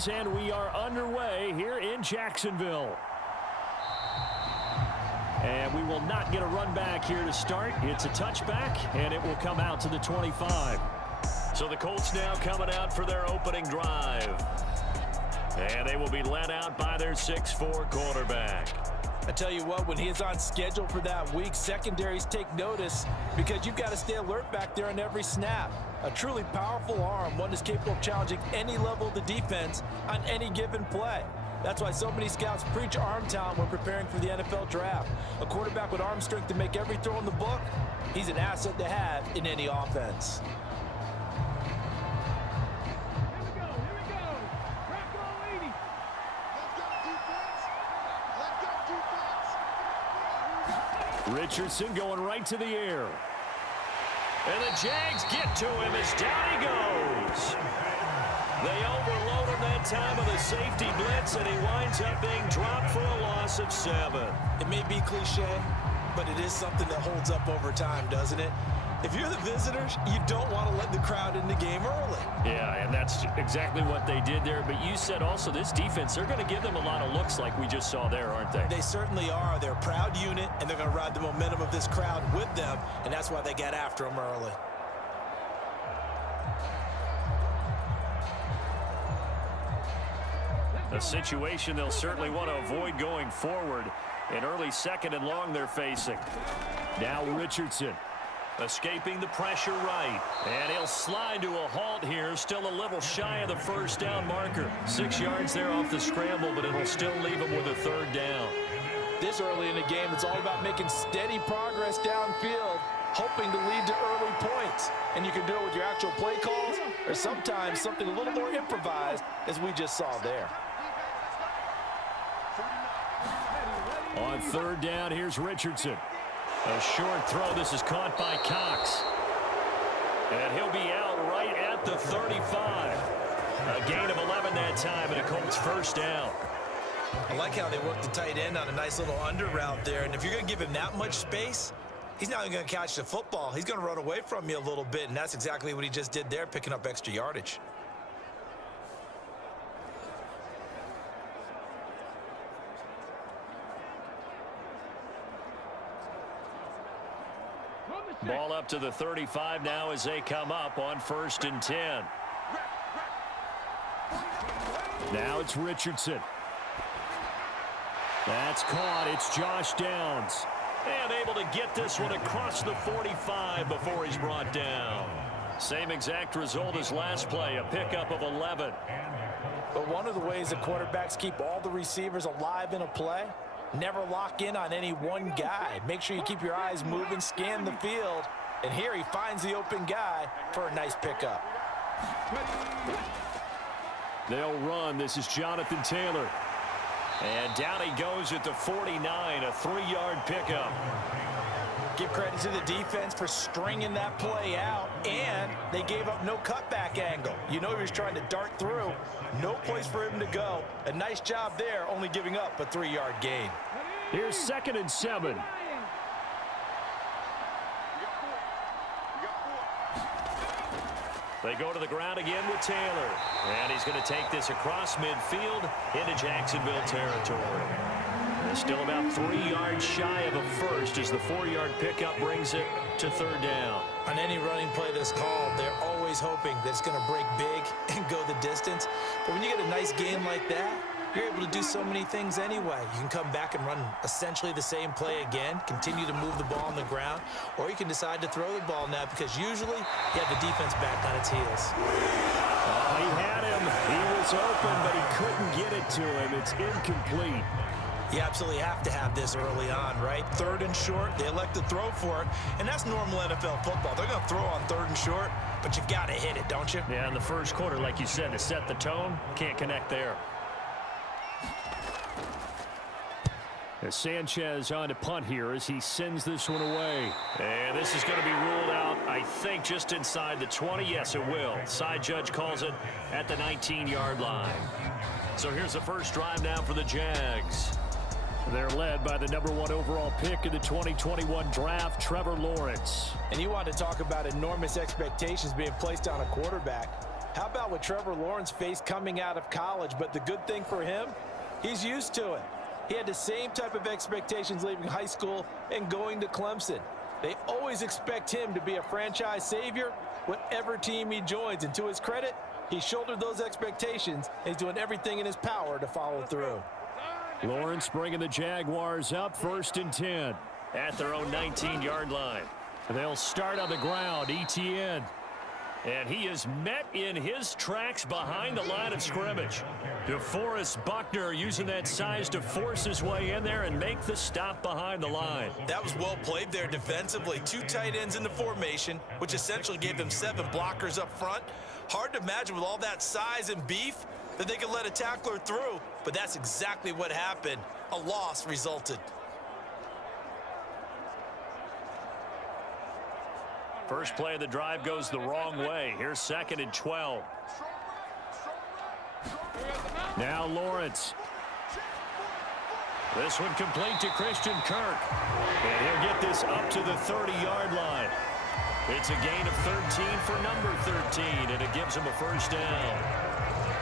begins, and we are underway here in Jacksonville. And we will not get a run back here to start. It's a touchback, and it will come out to the 25. So the Colts now coming out for their opening drive. And they will be led out by their 6'4" quarterback. I tell you what, when he is on schedule for that week, secondaries take notice because you've got to stay alert back there on every snap. A truly powerful arm, one is capable of challenging any level of the defense on any given play. That's why so many scouts preach arm talent when preparing for the NFL draft. A quarterback with arm strength to make every throw in the book, he's an asset to have in any offense. Richardson going right to the air. And the Jags get to him as down he goes. They overload him that time with a safety blitz, and he winds up being dropped for a loss of 7. It may be cliche, but it is something that holds up over time, doesn't it? If you're the visitors, you don't want to let the crowd in the game early. Yeah, and that's exactly what they did there. But you said also this defense, they're going to give them a lot of looks like we just saw there, aren't they? They certainly are. They're a proud unit, and they're going to ride the momentum of this crowd with them, and that's why they get after them early. A situation they'll certainly want to avoid going forward. An early 2nd and long they're facing. Now Richardson. Escaping the pressure right. And he'll slide to a halt here. Still a little shy of the first down marker. 6 yards there off the scramble, but it'll still leave him with a 3rd down. This early in the game, it's all about making steady progress downfield, hoping to lead to early points. And you can do it with your actual play calls or sometimes something a little more improvised, as we just saw there. On 3rd down, here's Richardson. A short throw. This is caught by Cox. And he'll be out right at the 35. A gain of 11 that time, and a Colts 1st down. I like how they work the tight end on a nice little under route there. And if you're going to give him that much space, he's not even going to catch the football. He's going to run away from you a little bit, and that's exactly what he just did there, picking up extra yardage. Ball up to the 35 now as they come up on 1st and 10. Now it's Richardson. That's caught. It's Josh Downs. And able to get this one across the 45 before he's brought down. Same exact result as last play, a pickup of 11. But one of the ways that quarterbacks keep all the receivers alive in a play, never lock in on any one guy. Make sure you keep your eyes moving, scan the field. And here he finds the open guy for a nice pickup. They'll run. This is Jonathan Taylor. And down he goes at the 49, a 3-yard pickup. Give credit to the defense for stringing that play out, and they gave up no cutback angle. You know he was trying to dart through. No place for him to go. A nice job there, only giving up a 3-yard gain. Here's 2nd and 7. They go to the ground again with Taylor. And he's going to take this across midfield into Jacksonville territory. And still about 3 yards shy of a first as the 4-yard pickup brings it to 3rd down. On any running play that's called, they're always hoping that it's going to break big and go the distance. But when you get a nice game like that, you're able to do so many things anyway. You can come back and run essentially the same play again, continue to move the ball on the ground, or you can decide to throw the ball now because usually you have the defense back on its heels. Oh, he had him. He was open, but he couldn't get it to him. It's incomplete. You absolutely have to have this early on, right? 3rd and short, they elect to throw for it, and that's normal NFL football. They're going to throw on 3rd and short, but you've got to hit it, don't you? Yeah, in the first quarter, like you said, to set the tone, can't connect there. As Sanchez on to punt here as he sends this one away. And this is going to be ruled out, I think, just inside the 20. Yes, it will. Side judge calls it at the 19-yard line. So here's the first drive now for the Jags. They're led by the #1 overall pick in the 2021 draft, Trevor Lawrence. And you want to talk about enormous expectations being placed on a quarterback. How about what Trevor Lawrence faced coming out of college? But the good thing for him, he's used to it. He had the same type of expectations leaving high school and going to Clemson. They always expect him to be a franchise savior, whatever team he joins. And to his credit, he shouldered those expectations, and he's doing everything in his power to follow through. Lawrence bringing the Jaguars up 1st and 10 at their own 19-yard line. They'll start on the ground. Etienne. And he is met in his tracks behind the line of scrimmage. DeForest Buckner using that size to force his way in there and make the stop behind the line. That was well played there defensively. 2 tight ends in the formation, which essentially gave them 7 blockers up front. Hard to imagine with all that size and beef that they could let a tackler through, but that's exactly what happened. A loss resulted. First play of the drive goes the wrong way. Here's 2nd and 12. Now Lawrence. This one complete to Christian Kirk. And he'll get this up to the 30-yard line. It's a gain of 13 for number 13, and it gives him a first down.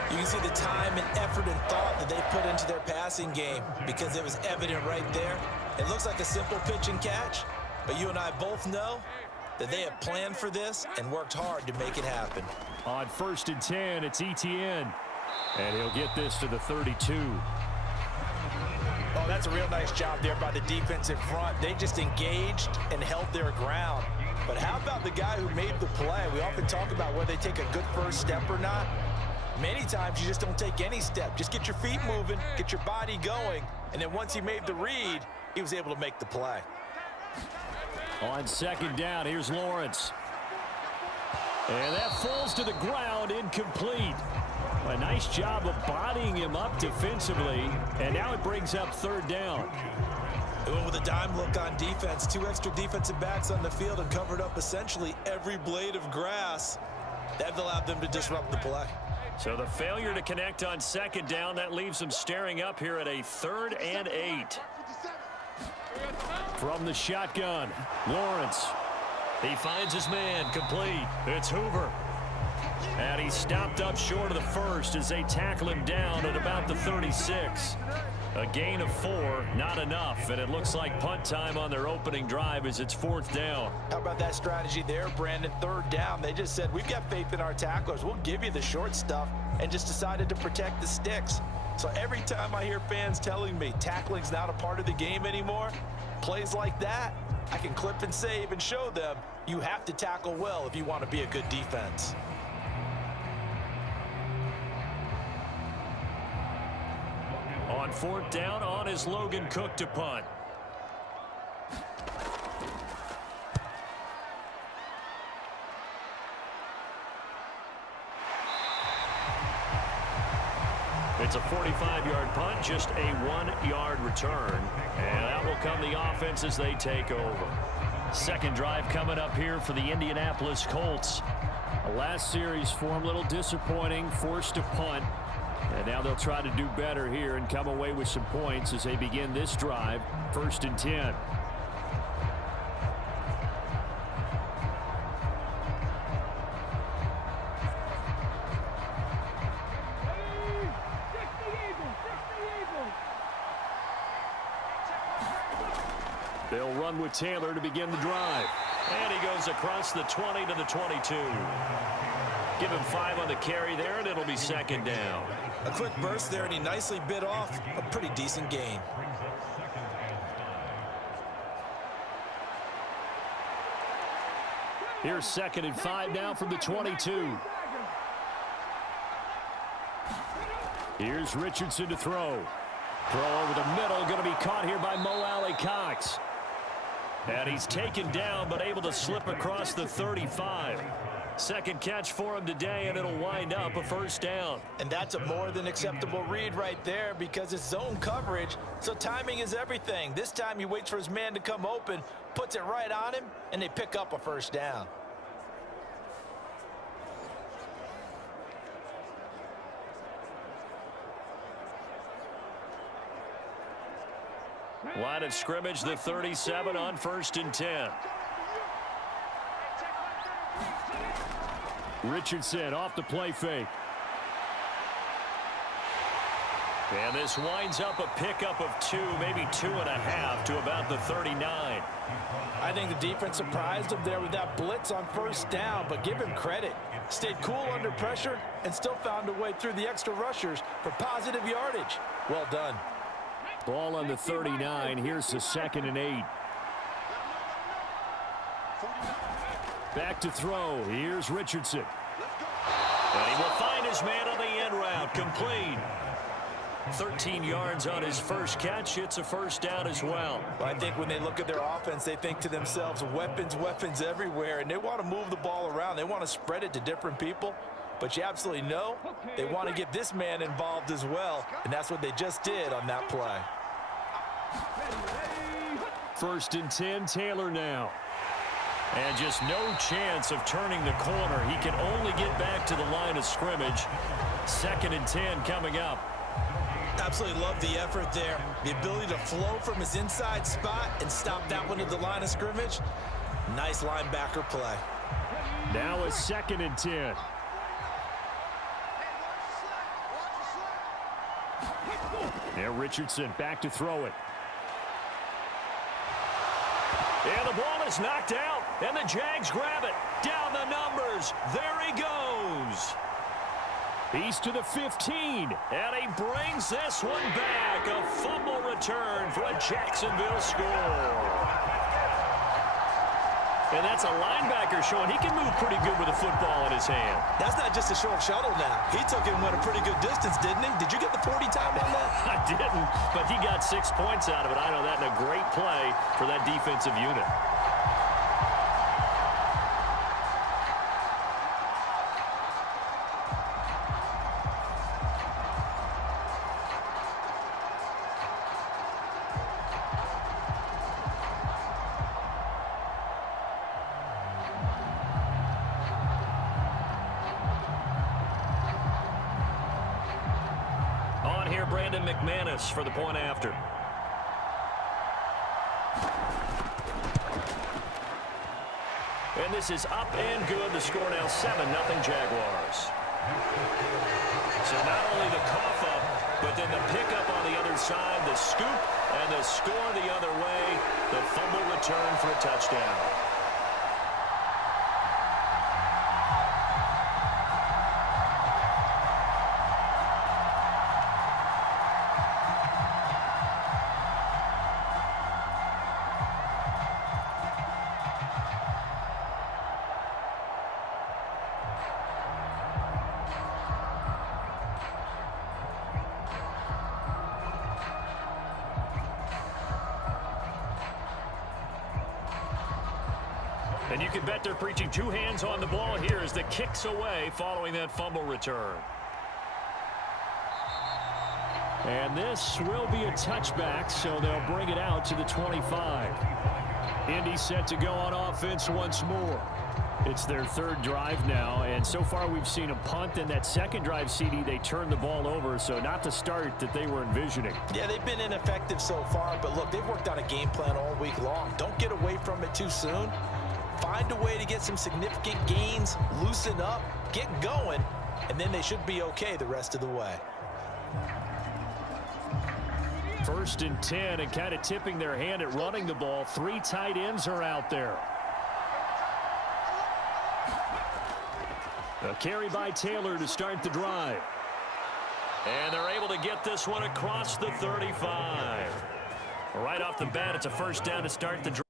You can see the time and effort and thought that they put into their passing game because it was evident right there. It looks like a simple pitch and catch, but you and I both know that they have planned for this and worked hard to make it happen. On 1st and 10, it's Etienne. And he'll get this to the 32. Oh, that's a real nice job there by the defense in front. They just engaged and held their ground. But how about the guy who made the play? We often talk about whether they take a good first step or not. Many times you just don't take any step. Just get your feet moving, get your body going, and then once he made the read, he was able to make the play. On 2nd down, here's Lawrence. And that falls to the ground, incomplete. A nice job of bodying him up defensively, and now it brings up 3rd down. They went with a dime look on defense. 2 extra defensive backs on the field and covered up essentially every blade of grass. That allowed them to disrupt the play. So the failure to connect on 2nd down, that leaves them staring up here at a 3rd and 8. From the shotgun, Lawrence. He finds his man, complete. It's Hoover. And he stopped up short of the first as they tackle him down at about the 36. A gain of 4, not enough, and it looks like punt time on their opening drive as it's 4th down. How about that strategy there, Brandon? 3rd down, they just said, we've got faith in our tacklers. We'll give you the short stuff, and just decided to protect the sticks. So every time I hear fans telling me tackling's not a part of the game anymore, plays like that, I can clip and save and show them you have to tackle well if you want to be a good defense. On 4th down, on is Logan Cook to punt. It's a 45-yard punt, just a 1-yard return. And that will come the offense as they take over. 2nd drive coming up here for the Indianapolis Colts. The last series for them, a little disappointing, forced to punt. And now they'll try to do better here and come away with some points as they begin this drive, 1st and 10. They'll run with Taylor to begin the drive. And he goes across the 20 to the 22. Give him 5 on the carry there, and it'll be 2nd down. A quick burst there, and he nicely bit off a pretty decent gain. Here's 2nd and 5 now from the 22. Here's Richardson to throw. Throw over the middle, going to be caught here by Mo Alley-Cox. And he's taken down, but able to slip across the 35. Second catch for him today, and it'll wind up a 1st down. And that's a more than acceptable read right there because it's zone coverage, so timing is everything. This time he waits for his man to come open, puts it right on him, and they pick up a 1st down. Line of scrimmage, the 37 on 1st and 10. Richardson off the play fake. And this winds up a pickup of 2, maybe 2.5 to about the 39. I think the defense surprised him there with that blitz on first down, but give him credit. Stayed cool under pressure and still found a way through the extra rushers for positive yardage. Well done. Ball on the 39. Here's the 2nd and 8. Back to throw. Here's Richardson. And he will find his man on the end route. Complete. 13 yards on his first catch. It's a first down as well. I think when they look at their offense, they think to themselves, weapons, weapons everywhere, and they want to move the ball around. They want to spread it to different people, but you absolutely know they want to get this man involved as well, and that's what they just did on that play. 1st and 10, Taylor now. And just no chance of turning the corner. He can only get back to the line of scrimmage. 2nd and 10 coming up. Absolutely love the effort there. The ability to flow from his inside spot and stop that one at the line of scrimmage. Nice linebacker play. Now a 2nd and 10. Now Richardson back to throw it. And the ball is knocked out, and the Jags grab it. Down the numbers. There he goes. He's to the 15, and he brings this one back. A fumble return for a Jacksonville score. And that's a linebacker showing he can move pretty good with a football in his hand. That's not just a short shuttle now. He took it and went a pretty good distance, didn't he? Did you get the 40 time on that? I didn't, but he got 6 points out of it. I know that in a great play for that defensive unit. For the point after. And this is up and good. The score now 7-0 Jaguars. So not only the cough up, but then the pickup on the other side, the scoop, and the score the other way. The fumble return for a touchdown. And you can bet they're preaching 2 hands on the ball here as the kick's away following that fumble return. And this will be a touchback, so they'll bring it out to the 25. Indy set to go on offense once more. It's their 3rd drive now, and so far we've seen a punt. And that 2nd drive, CD, they turned the ball over, so not the start that they were envisioning. Yeah, they've been ineffective so far, but look, they've worked on a game plan all week long. Don't get away from it too soon. Find a way to get some significant gains, loosen up, get going, and then they should be okay the rest of the way. 1st and 10, and kind of tipping their hand at running the ball. 3 tight ends are out there. A carry by Taylor to start the drive. And they're able to get this one across the 35. Right off the bat, it's a first down to start the drive.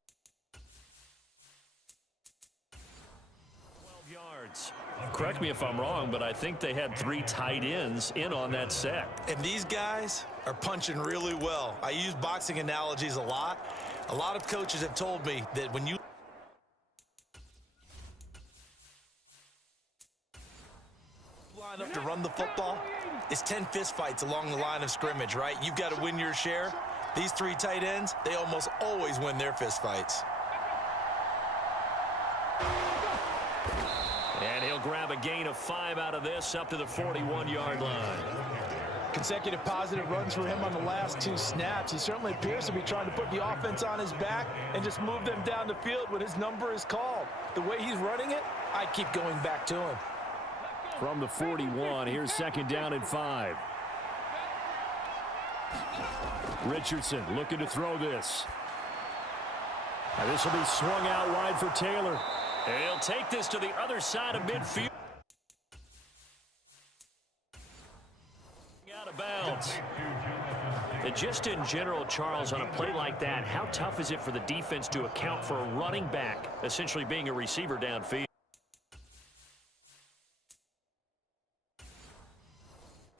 12 yards. Correct me if I'm wrong, but I think they had 3 tight ends in on that sack. And these guys are punching really well. I use boxing analogies a lot. A lot of coaches have told me that when you line up to run the football, it's 10 fistfights along the line of scrimmage, right? You've got to win your share. These 3 tight ends, they almost always win their fistfights. And he'll grab a gain of 5 out of this up to the 41-yard line. Consecutive positive runs for him on the last 2 snaps. He certainly appears to be trying to put the offense on his back and just move them down the field when his number is called. The way he's running it, I keep going back to him. from the 41. Here's 2nd down and 5. Richardson looking to throw this. And this will be swung out wide for Taylor. And he'll take this to the other side of midfield. Out of bounds. And just in general, Charles, on a play like that, how tough is it for the defense to account for a running back essentially being a receiver downfield?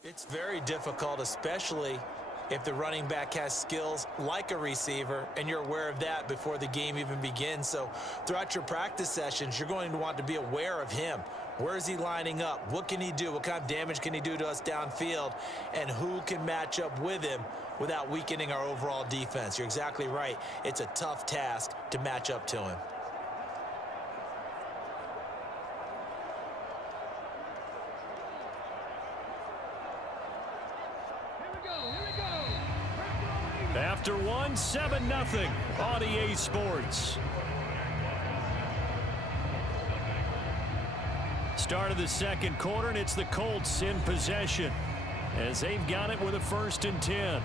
It's very difficult, especially if the running back has skills like a receiver, and you're aware of that before the game even begins. So throughout your practice sessions, you're going to want to be aware of him. Where is he lining up? What can he do? What kind of damage can he do to us downfield? And who can match up with him without weakening our overall defense? You're exactly right. It's a tough task to match up to him. After one, 7-0 on EA Sports. Start of the second quarter, and it's the Colts in possession as they've got it with a 1st and 10.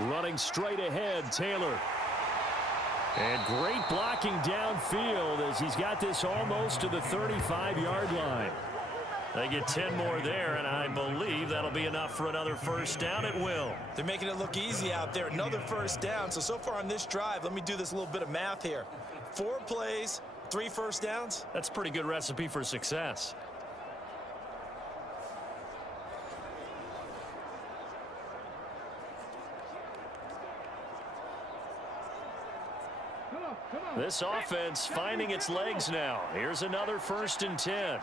Running straight ahead, Taylor. And great blocking downfield as he's got this almost to the 35-yard line. They get 10 more there, and I believe that'll be enough for another 1st down. It will. They're making it look easy out there. Another 1st down. So far on this drive, let me do this little bit of math here. 4 plays, 3 1st downs. That's a pretty good recipe for success. This offense finding its legs now. Here's another 1st and 10.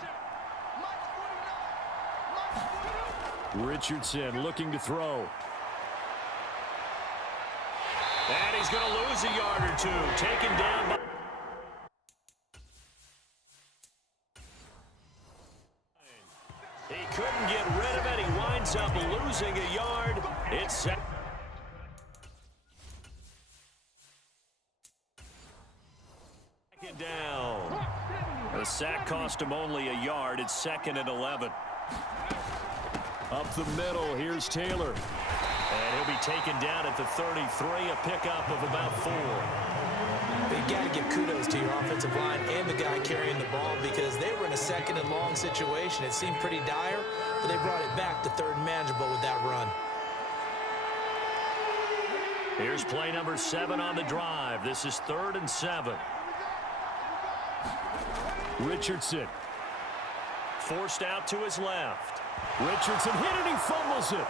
Richardson looking to throw. And he's going to lose a yard or two. Taken down by... He couldn't get rid of it. He winds up losing a yard. It's set. Down. The sack cost him only a yard. It's 2nd and 11. Up the middle, here's Taylor. And he'll be taken down at the 33, a pickup of about 4. You got to give kudos to your offensive line and the guy carrying the ball because they were in a 2nd and long situation. It seemed pretty dire, but they brought it back to 3rd and manageable with that run. Here's play number 7 on the drive. This is 3rd and 7. Richardson forced out to his left. Richardson hit it, he fumbles it.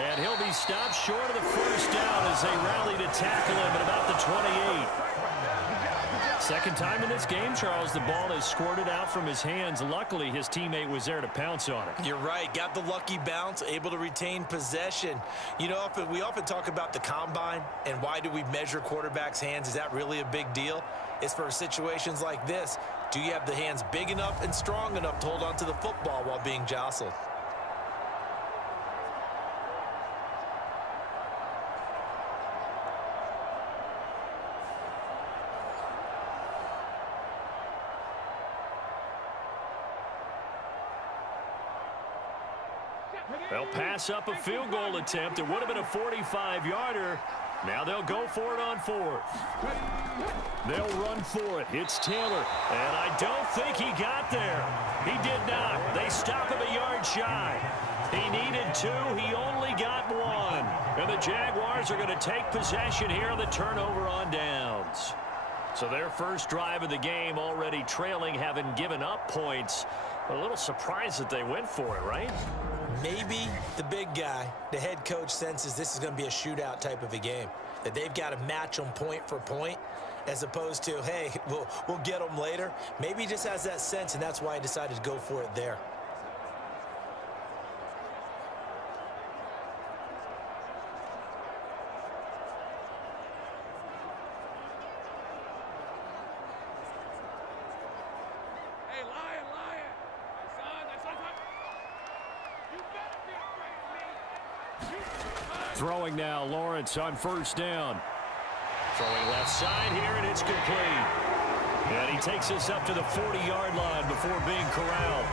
And he'll be stopped short of the 1st down as they rally to tackle him at about the 28. 2nd time in this game, Charles, the ball has squirted out from his hands. Luckily, his teammate was there to pounce on it. You're right. Got the lucky bounce, able to retain possession. You know, we often talk about the combine and why do we measure quarterbacks' hands. Is that really a big deal? It's for situations like this. Do you have the hands big enough and strong enough to hold on to the football while being jostled? They'll pass up a field goal attempt. It would have been a 45-yarder. Now they'll go for it on 4th. They'll run for it. It's Taylor. And I don't think he got there. He did not. They stop him a yard shy. He needed 2. He only got 1. And the Jaguars are going to take possession here on the turnover on downs. So their first drive of the game already trailing, having given up points. A little surprised that they went for it, right? Maybe the big guy, the head coach, senses this is going to be a shootout type of a game, that they've got to match them point for point as opposed to, hey, we'll get them later. Maybe he just has that sense, and that's why he decided to go for it there. Throwing now, Lawrence on first down. Throwing left side here, and it's complete. And he takes us up to the 40-yard line before being corralled.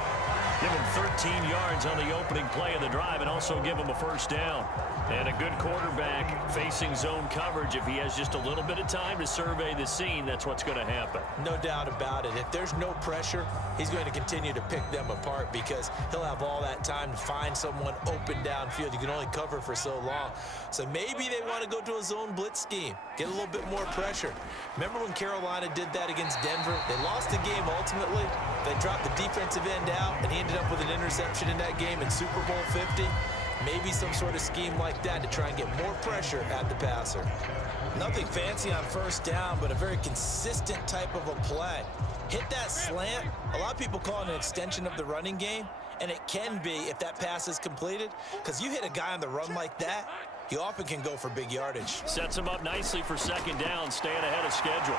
Give him 13 yards on the opening play of the drive and also give him a first down. And a good quarterback facing zone coverage. If he has just a little bit of time to survey the scene, that's what's going to happen. No doubt about it. If there's no pressure, he's going to continue to pick them apart because he'll have all that time to find someone open downfield. You can only cover for so long. So maybe they want to go to a zone blitz scheme, get a little bit more pressure. Remember when Carolina did that against Denver? They lost the game ultimately. They dropped the defensive end out, and he ended up with an interception in that game in Super Bowl 50. Maybe some sort of scheme like that to try and get more pressure at the passer. Nothing fancy on first down, but a very consistent type of a play. Hit that slant. A lot of people call it an extension of the running game, and it can be if that pass is completed, because you hit a guy on the run like that, you often can go for big yardage. Sets him up nicely for second down, staying ahead of schedule.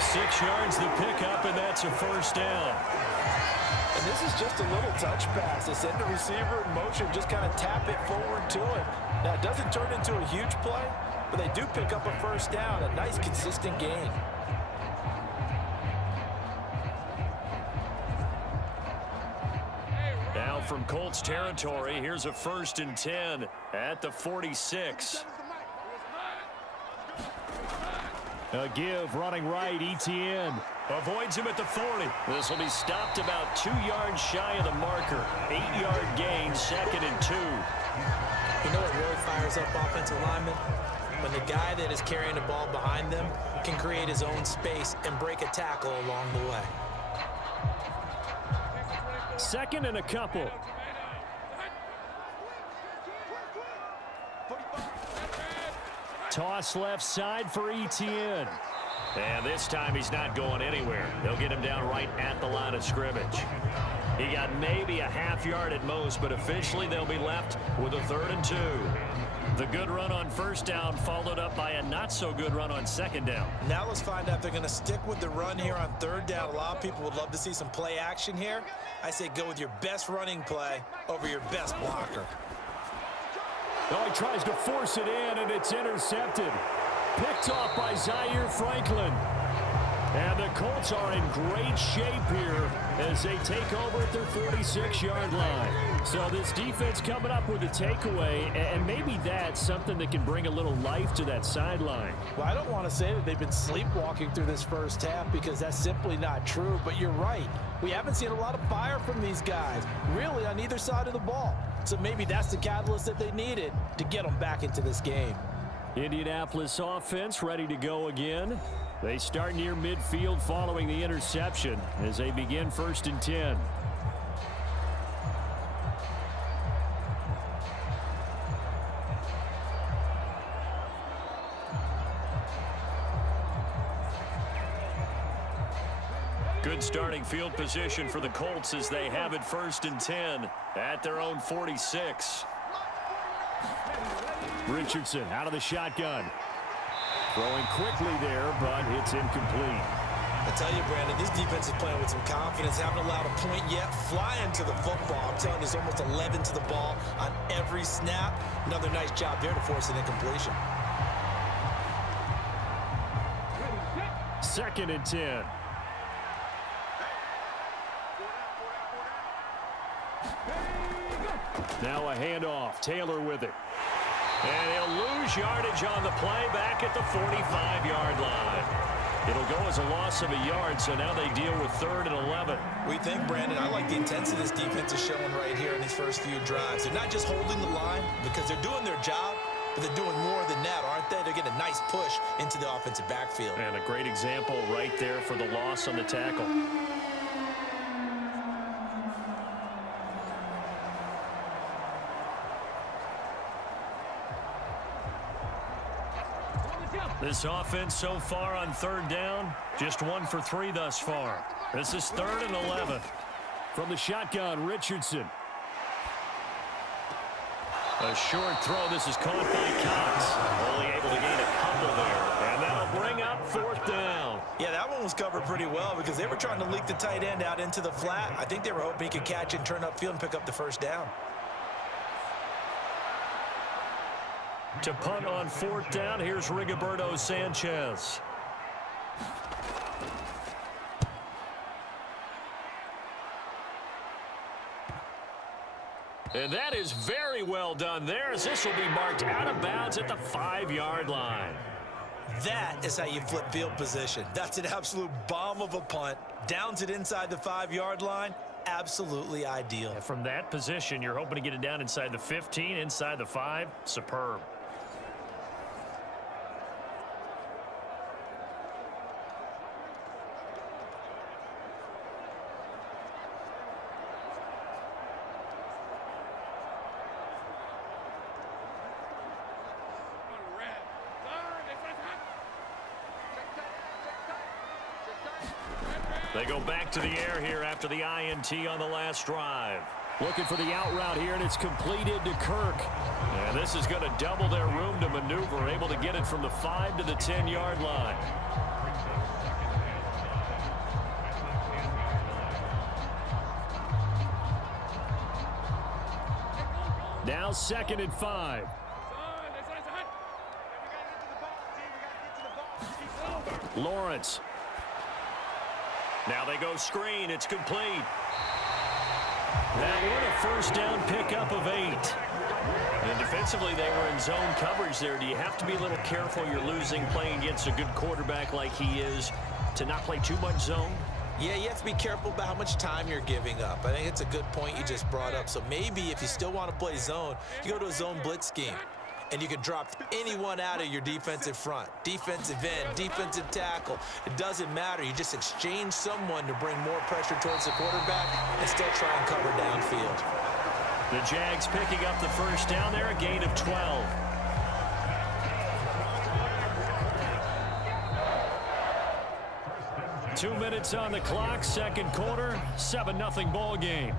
6 yards the pickup, and that's a first down. And this is just a little touch pass. They send the receiver in motion, just kind of tap it forward to him. Now, it doesn't turn into a huge play, but they do pick up a first down, a nice, consistent gain. Now from Colts territory, here's a 1st and 10 at the 46. A give, running right, Etienne. Avoids him at the 40. This will be stopped about 2 yards shy of the marker. 8-yard gain, 2nd and 2. You know what really fires up offensive linemen? When the guy that is carrying the ball behind them can create his own space and break a tackle along the way. 2nd and a couple. Toss left side for Etienne. And this time he's not going anywhere. They'll get him down right at the line of scrimmage. He got maybe a half yard at most, but officially they'll be left with a 3rd and 2. The good run on first down followed up by a not-so-good run on second down. Now let's find out if they're going to stick with the run here on 3rd down. A lot of people would love to see some play action here. I say go with your best running play over your best blocker. Oh, he tries to force it in, and it's intercepted. Picked off by Zaire Franklin. And the Colts are in great shape here as they take over at their 46-yard line. So this defense coming up with a takeaway, and maybe that's something that can bring a little life to that sideline. Well, I don't want to say that they've been sleepwalking through this first half because that's simply not true, but you're right. We haven't seen a lot of fire from these guys, really on either side of the ball. So maybe that's the catalyst that they needed to get them back into this game. Indianapolis offense ready to go again. They start near midfield following the interception as they begin 1st and 10. Good starting field position for the Colts as they have it 1st and 10 at their own 46. Richardson out of the shotgun. Throwing quickly there, but it's incomplete. I tell you, Brandon, this defense is playing with some confidence. Haven't allowed a point yet. Flying to the football. I'm telling you, it's almost 11 to the ball on every snap. Another nice job there to force an incompletion. 2nd and 10. Now a handoff. Taylor with it. And he'll lose yardage on the play back at the 45-yard line. It'll go as a loss of a yard, so now they deal with 3rd and 11. We think, Brandon, I like the intensity this defense is showing right here in these first few drives. They're not just holding the line because they're doing their job, but they're doing more than that, aren't they? They're getting a nice push into the offensive backfield. And a great example right there for the loss on the tackle. This offense so far on 3rd down, just 1 for 3 thus far. This is 3rd and 11. From the shotgun, Richardson. A short throw. This is caught by Cox. Only able to gain a couple there. And that'll bring up 4th down. Yeah, that one was covered pretty well because they were trying to leak the tight end out into the flat. I think they were hoping he could catch it and turn upfield and pick up the 1st down. To punt on 4th down, here's Rigoberto Sanchez. And that is very well done there, as this will be marked out of bounds at the 5-yard line. That is how you flip field position. That's an absolute bomb of a punt. Downs it inside the 5-yard line. Absolutely ideal. And from that position, you're hoping to get it down inside the 15, inside the 5. Superb. They go back to the air here after the INT on the last drive. Looking for the out route here, and it's completed to Kirk. And this is going to double their room to maneuver, able to get it from the 5 to the 10-yard line. Now 2nd and 5. Lawrence. Now they go screen. It's complete. That one a 1st down pickup of 8. And defensively, they were in zone coverage there. Do you have to be a little careful? You're losing playing against a good quarterback like he is to not play too much zone? Yeah, you have to be careful about how much time you're giving up. I think it's a good point you just brought up. So maybe if you still want to play zone, you go to a zone blitz scheme. And you can drop anyone out of your defensive front. Defensive end, defensive tackle. It doesn't matter. You just exchange someone to bring more pressure towards the quarterback and still try and cover downfield. The Jags picking up the 1st down there, a gain of 12. Two minutes on the clock, 2nd quarter, 7-0 ball game.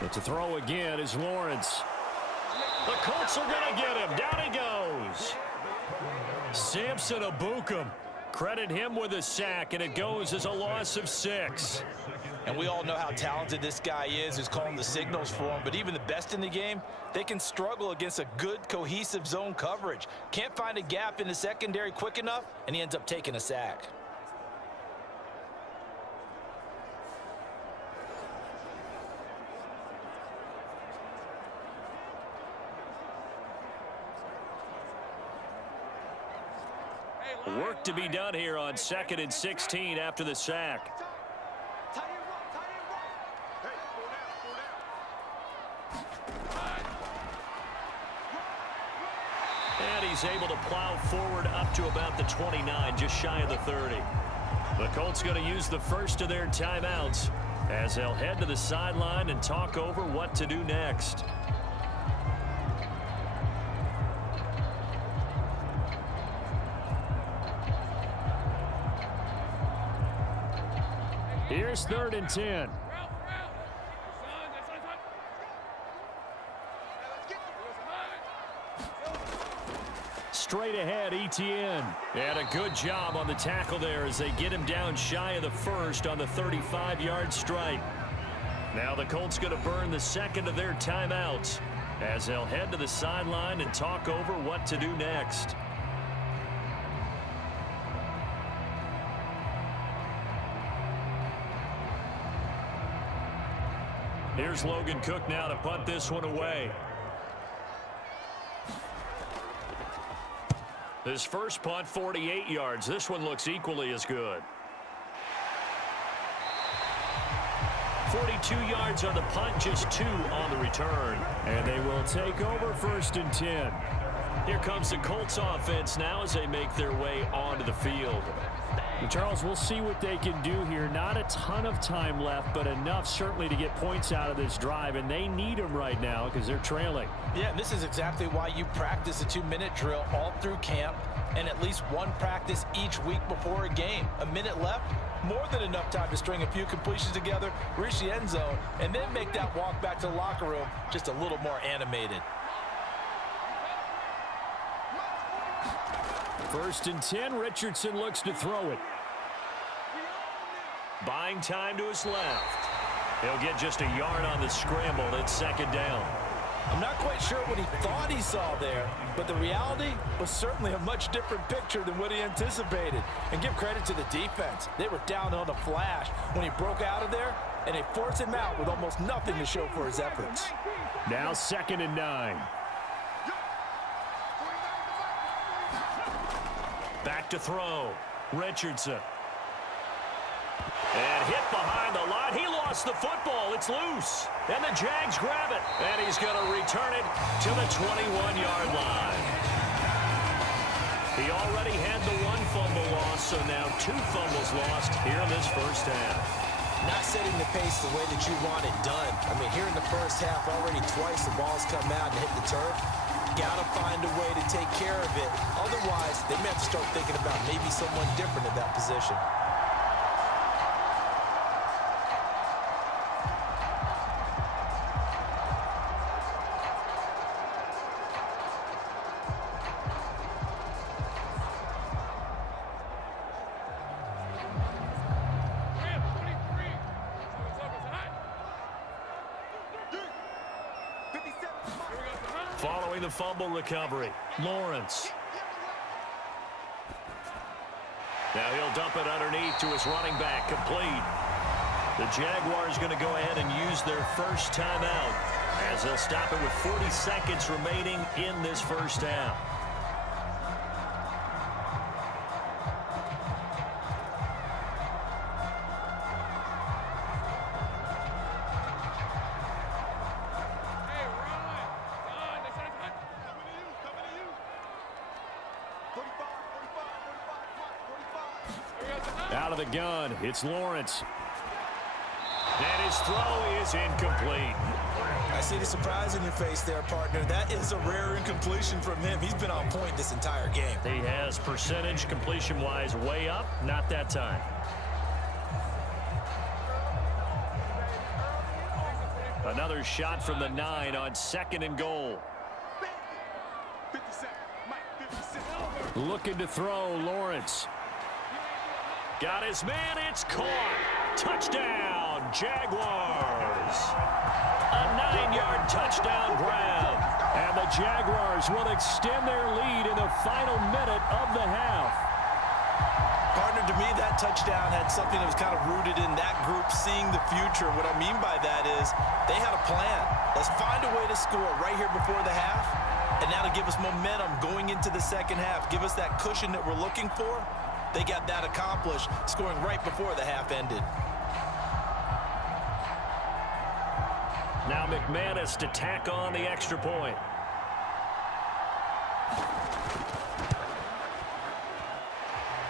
But to throw again is Lawrence. The Colts are going to get him. Down he goes. Samson Bokin. Credit him with a sack, and it goes as a loss of 6. And we all know how talented this guy is who's calling the signals for him. But even the best in the game, they can struggle against a good, cohesive zone coverage. Can't find a gap in the secondary quick enough, and he ends up taking a sack. Work to be done here on 2nd and 16 after the sack. And he's able to plow forward up to about the 29, just shy of the 30. The Colts going to use the first of their timeouts as they'll head to the sideline and talk over what to do next. Here's 3rd and 10. Straight ahead, Etienne. And a good job on the tackle there as they get him down shy of the 1st on the 35-yard stripe. Now the Colts going to burn the 2nd of their timeouts as they'll head to the sideline and talk over what to do next. Here's Logan Cook now to punt this one away. His first punt, 48 yards. This one looks equally as good. 42 yards on the punt, just 2 on the return. And they will take over 1st and 10. Here comes the Colts offense now as they make their way onto the field. Charles, we'll see what they can do here. Not a ton of time left, but enough certainly to get points out of this drive, and they need them right now because they're trailing. Yeah, and this is exactly why you practice a 2-minute drill all through camp and at least one practice each week before a game. A minute left, more than enough time to string a few completions together, reach the end zone, and then make that walk back to the locker room just a little more animated. First and 10, Richardson looks to throw it. Buying time to his left. He'll get just a yard on the scramble. It's second down. I'm not quite sure what he thought he saw there, but the reality was certainly a much different picture than what he anticipated. And give credit to the defense. They were down on a flash when he broke out of there, and they forced him out with almost nothing to show for his efforts. Now second and 9. Back to throw. Richardson. And hit behind the line. He lost the football. It's loose. And the Jags grab it. And he's going to return it to the 21-yard line. He already had the one fumble loss, so now 2 fumbles lost here in this first half. Not setting the pace the way that you want it done. I mean, here in the first half, already twice the ball's come out and hit the turf. Got to find a way to take care of it. Otherwise, they may have to start thinking about maybe someone different at that position. Following the fumble recovery, Lawrence. Now he'll dump it underneath to his running back, complete. The Jaguars going to go ahead and use their first timeout as they'll stop it with 40 seconds remaining in this first half. Out of the gun, it's Lawrence. And his throw is incomplete. I see the surprise in your face there, partner. That is a rare incompletion from him. He's been on point this entire game. He has percentage completion-wise way up, not that time. Another shot from the 9 on second and goal. Looking to throw, Lawrence. Got his man, it's caught. Touchdown, Jaguars. A 9-yard touchdown grab. And the Jaguars will extend their lead in the final minute of the half. Partner, to me, that touchdown had something that was kind of rooted in that group seeing the future. What I mean by that is they had a plan. Let's find a way to score right here before the half. And now to give us momentum going into the second half, give us that cushion that we're looking for. They got that accomplished, scoring right before the half ended. Now McManus to tack on the extra point.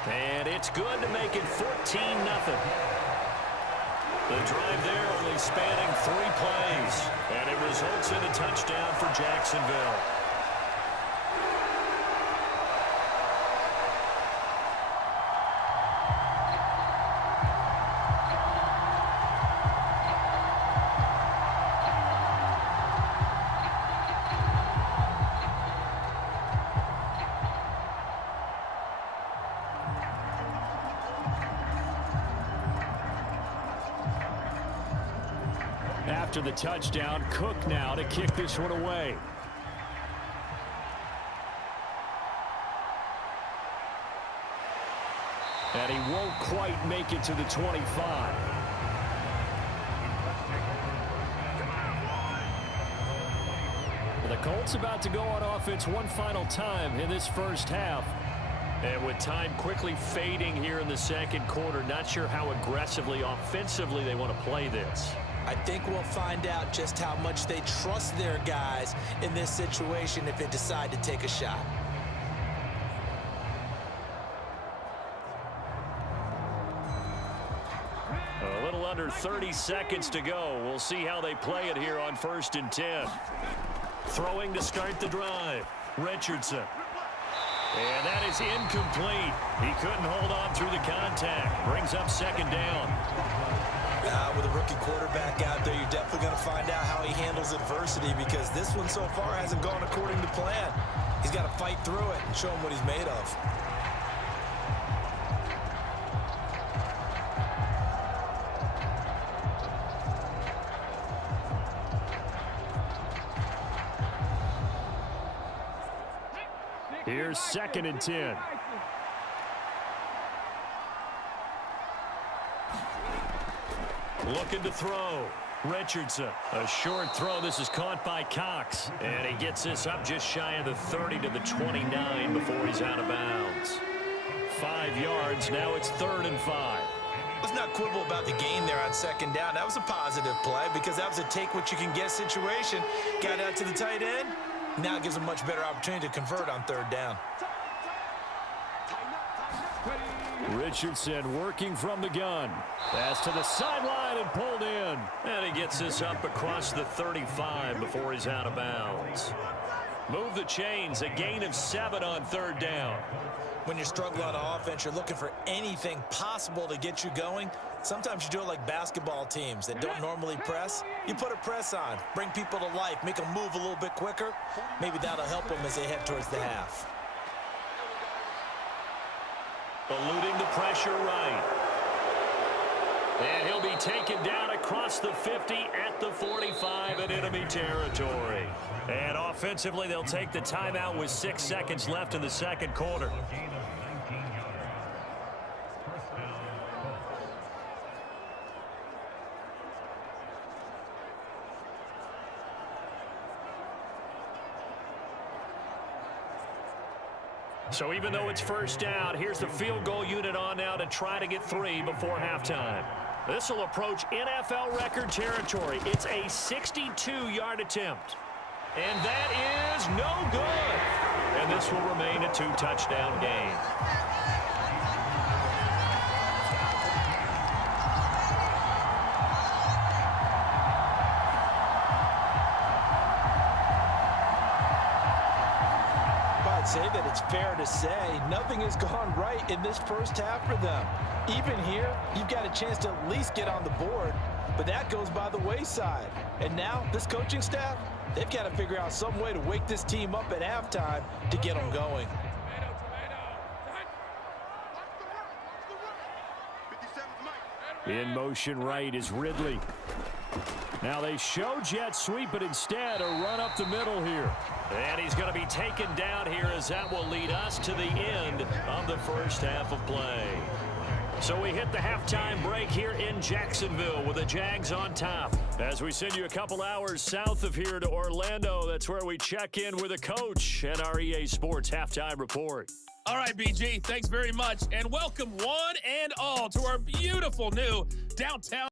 And it's good to make it 14-0. The drive there only spanning 3 plays. And it results in a touchdown for Jacksonville. After the touchdown, Cook now to kick this one away. And he won't quite make it to the 25. The Colts about to go on offense one final time in this first half. And with time quickly fading here in the second quarter, not sure how aggressively, offensively they want to play this. I think we'll find out just how much they trust their guys in this situation if they decide to take a shot. A little under 30 seconds to go. We'll see how they play it here on 1st and 10. Throwing to start the drive. Richardson. And that is incomplete. He couldn't hold on through the contact. Brings up second down. With a rookie quarterback out there, you're definitely going to find out how he handles adversity because this one so far hasn't gone according to plan. He's got to fight through it and show him what he's made of. Here's 2nd and 10. Looking to throw. Richardson. A short throw. This is caught by Cox. And he gets this up just shy of the 30 to the 29 before he's out of bounds. 5 yards. Now it's 3rd and 5. Let's not quibble about the gain there on 2nd down. That was a positive play because that was a take-what-you-can-get situation. Got out to the tight end. Now it gives a much better opportunity to convert on 3rd down. Richardson working from the gun. Pass to the sideline and pulled in. And he gets this up across the 35 before he's out of bounds. Move the chains. A gain of 7 on 3rd down. When you're struggling on offense, you're looking for anything possible to get you going. Sometimes you do it like basketball teams that don't normally press. You put a press on, bring people to life, make them move a little bit quicker. Maybe that'll help them as they head towards the half. Eluding the pressure right. And he'll be taken down across the 50 at the 45 in enemy territory. And offensively, they'll take the timeout with 6 seconds left in the 2nd quarter. So even though it's 1st down, here's the field goal unit on now to try to get 3 before halftime. This will approach NFL record territory. It's a 62-yard attempt. And that is no good. And this will remain a 2-touchdown game. Say that it's fair to say nothing has gone right in this 1st half for them. Even here, you've got a chance to at least get on the board, but that goes by the wayside. And now, this coaching staff, they've got to figure out some way to wake this team up at halftime to get them going. In motion right is Ridley. Now they show jet sweep, but instead a run up the middle here. And he's going to be taken down here as that will lead us to the end of the 1st half of play. So we hit the halftime break here in Jacksonville with the Jags on top. As we send you a couple hours south of here to Orlando, that's where we check in with a coach and our EA Sports halftime report. All right, BG, thanks very much, and welcome one and all to our beautiful new downtown